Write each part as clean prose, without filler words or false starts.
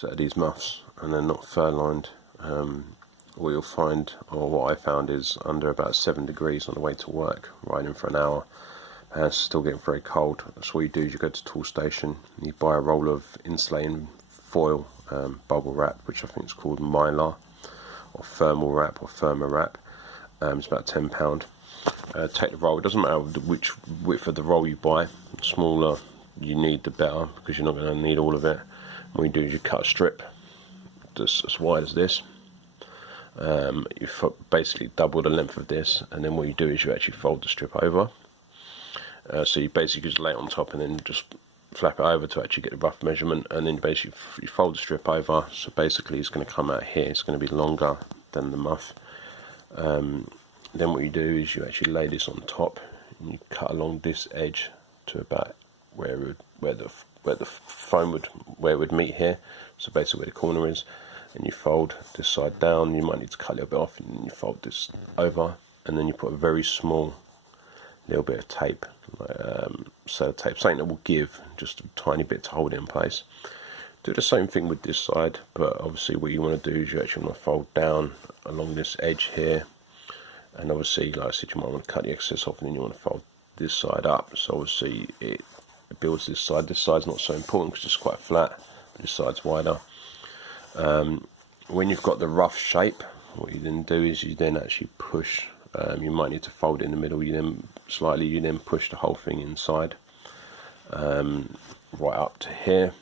set of these muffs, and they're not fur lined. What you'll find, or what I found, is under about 7 degrees on the way to work, riding for an hour, and it's still getting very cold. So what you do is you go to Tool Station, and you buy a roll of insulating foil, bubble wrap, which I think is called Mylar, or thermal wrap, or thermo wrap. It's about £10. Take the roll. It doesn't matter which width of the roll you buy. The smaller you need, the better, because you're not going to need all of it. What you do is you cut a strip just as wide as this. You basically double the length of this, and then what you do is you actually fold the strip over. So you basically just lay it on top and then just flap it over to actually get the rough measurement, and then basically you fold the strip over. So basically it's going to come out here. It's going to be longer than the muff. Then what you do is you actually lay this on top, and you cut along this edge to about where the foam would meet here. So basically where the corner is, and you fold this side down. You might need to cut a little bit off, and you fold this over, and then you put a very small little bit of tape, sellotape, something that will give just a tiny bit to hold it in place. Do the same thing with this side, but obviously what you want to do is you actually want to fold down along this edge here, and obviously, like I said, you might want to cut the excess off, and then you want to fold this side up. So obviously it builds this side. This side's not so important because it's quite flat. This side's wider. When you've got the rough shape, what you then do is you then actually push. You might need to fold it in the middle. You then push the whole thing inside, right up to here.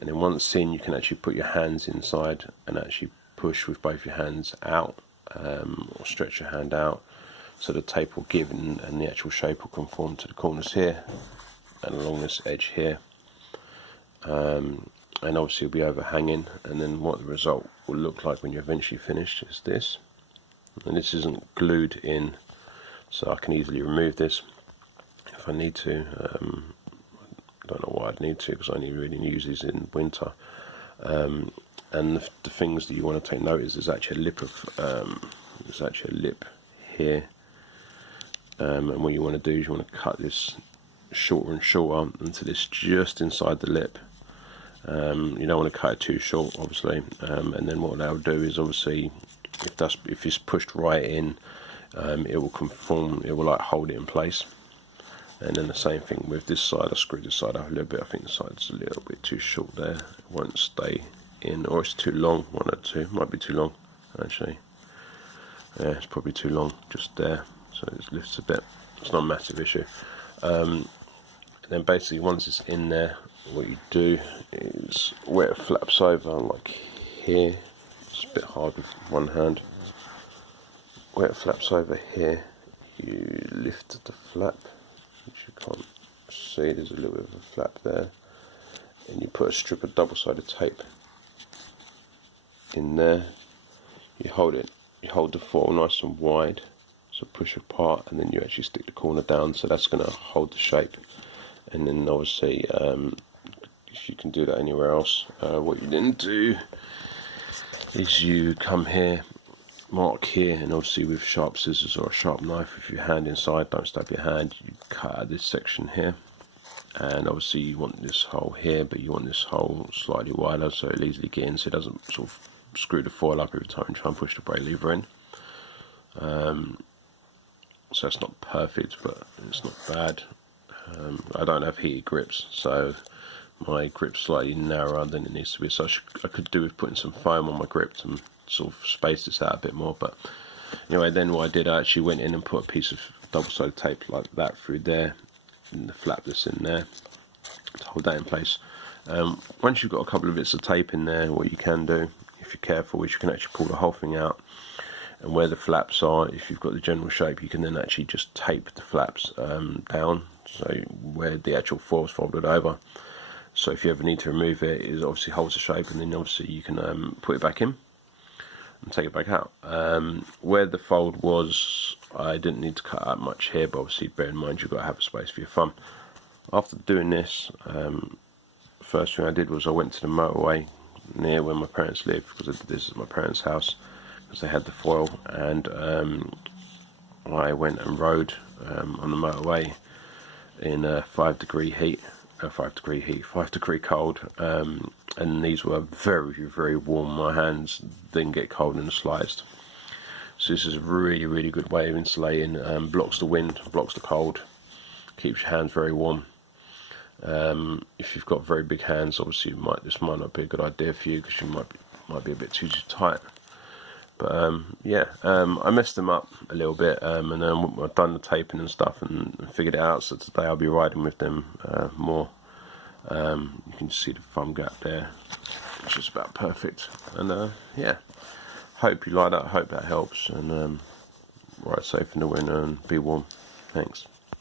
And then once in, you can actually put your hands inside and actually push with both your hands out, or stretch your hand out, so the tape will give, and the actual shape will conform to the corners here and along this edge here. And obviously it'll be overhanging, and then what the result will look like when you're eventually finished is this. And this isn't glued in, so I can easily remove this if I need to. I don't know why I'd need to, because I only really use these in winter. And the things that you want to take note is there's actually a lip here, and what you want to do is you want to cut this shorter and shorter until it's just inside the lip. You don't want to cut it too short, obviously, and then what that'll do is, obviously, if it's pushed right in, it will conform, it will like hold it in place. And then the same thing with this side. I screwed this side up a little bit. I think the side's a little bit too short there. It won't stay in, or it's too long. One or two, might be too long actually. Yeah, it's probably too long just there, so it lifts a bit. It's not a massive issue. And then basically once it's in there, what you do is where it flaps over, like here. It's a bit hard with one hand. Where it flaps over here, you lift the flap, which you can't see, there's a little bit of a flap there, and you put a strip of double-sided tape in there. You hold the foil nice and wide, so push apart, and then you actually stick the corner down, so that's going to hold the shape. And then obviously, if you can do that anywhere else, what you then do is you come here, mark here, and obviously with sharp scissors or a sharp knife, with your hand inside, don't stab your hand, you cut out this section here. And obviously you want this hole here, but you want this hole slightly wider so it'll easily get in, so it doesn't sort of screw the foil up every time you try and push the brake lever in. So it's not perfect, but it's not bad. I don't have heated grips, so my grip's slightly narrower than it needs to be, so I could do with putting some foam on my grip to sort of space this out a bit more. But anyway, then what I did, I actually went in and put a piece of double-sided tape like that through there, and the flap that's in there, to hold that in place. Once you've got a couple of bits of tape in there, what you can do, if you're careful, is you can actually pull the whole thing out, and where the flaps are, if you've got the general shape, you can then actually just tape the flaps down, so where the actual foil's folded over. So if you ever need to remove it, it obviously holds the shape, and then obviously you can put it back in and take it back out. Where the fold was, I didn't need to cut out much here, but obviously bear in mind you've got to have a space for your thumb. After doing this, first thing I did was I went to the motorway near where my parents live, because this is my parents' house, because they had the foil, and I went and rode on the motorway in 5 degree cold, and these were very, very warm. My hands didn't get cold in the slightest. So this is a really, really good way of insulating. Blocks the wind, blocks the cold, keeps your hands very warm. If you've got very big hands, obviously this might not be a good idea for you, because you might be a bit too tight. But yeah, I messed them up a little bit, and then I've done the taping and stuff and figured it out. So today I'll be riding with them more. You can see the thumb gap there, which is about perfect. And yeah, hope you like that. Hope that helps. And ride safe in the winter and be warm. Thanks.